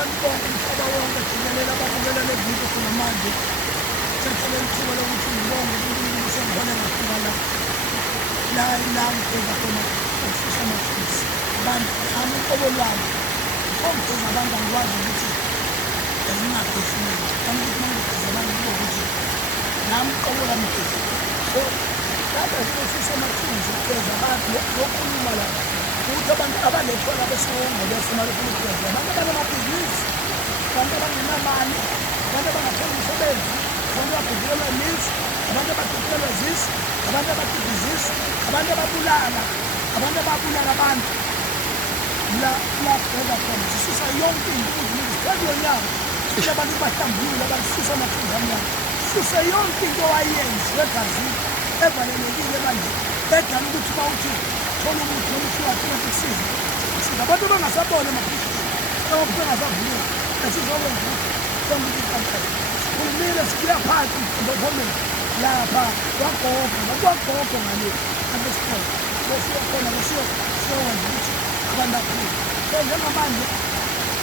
abantu bonke umhlaba wonke jikelele ababukela le video khona manje thatha leli thuba lokuthi ngibonge uNkulunkulu sengibone ngafika la ngigeza khona ukufisa amaphilisi abantu nami uqobo lwami ngigeza abantu angikwazi ukuthi ngingaphefumuli nami ukuthi mangigeza abantu kube ukuthi nami uqobo lwami ngigeza so lapha sifisa amaphilisi ukugeza abantu lokhuluma la ukuthi abantu abanethola besongo befuna ukugeza abantu abanamabhizinisi abantu abangenamali abantu abangathola umsebenzi abantu ababhekela imizi abantu ababhekela izisi abantu abadibizisi abantu ababulala abantu la geza khona sisusa yonke into ukuthi siphelwe nyawo sisusa abantu bahlambulule abantu sisusa amathunzi amnyama sisusa yonke into wayenzi egazini evalelekile manje edala ukuthi bawuthi thola umuthi noma usuwathina kusiza abantu abangasabona amabhizinisi abantu bangasavulile esizokwenza sonke ukuthi kulumile sibuya phansi ngokomeni lapha kwagogo ngale abesikole sesiyakhona siyokwenza ukuthi abantu aphile so njengamanje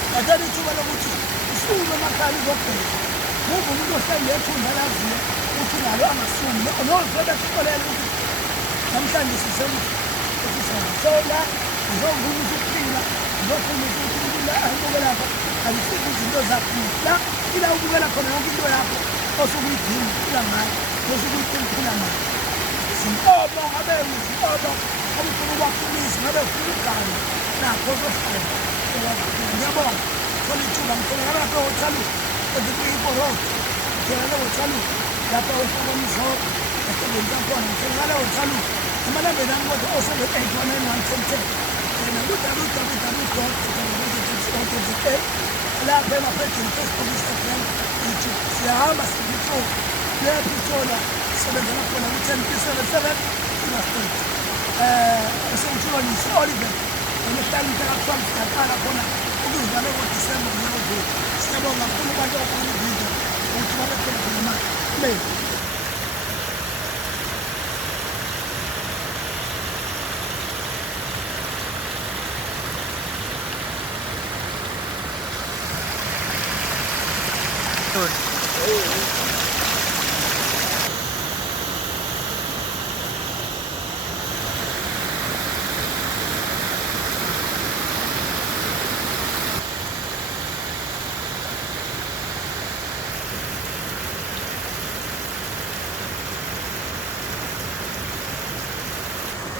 ngathela ithuba lokuthi usuke emakhaya uzobheka ngoba umuntu ohleli ethunga laziyo ukuthi nalo angasumi nozwela esikolele ukuthi namhlanje sisema so la ngizovuma ukuphila ngizofuna ukuthi la ayibuke lapha ayifiki izinto zakho la ila ubukela khona yonke into yakho osukuyidinga uphila ngayo osukuyithula ngayo izinkomo ngabe izinkomo abufuna ukwakhulisa ngabe ufuna ugana nakho uzofuna ngiyabonga thola ithuba ngitholakala lapha eHotalu eDipipo Road ngitholakala eHotalu lapha ufaka umzoko esebenzisa khona ngitholakala eHotalu amalambeni ami kodwa osebe 8191010 www.hotalu.co.za lapha emapejini Facebook, Instagram, YouTube siyahamba siyithola lephithola sebenzela khona ku-10 Street esengithiwa ngisi-Oliver ngehlala interaction siyaqala khona ukuzibala ngoDisemba ngenoveli siyabonga kakhulu abantu abafuna ividiyo ukuthi babe khona khona manje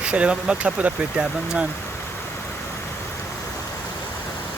hlele amaxhaphu abhedama amancane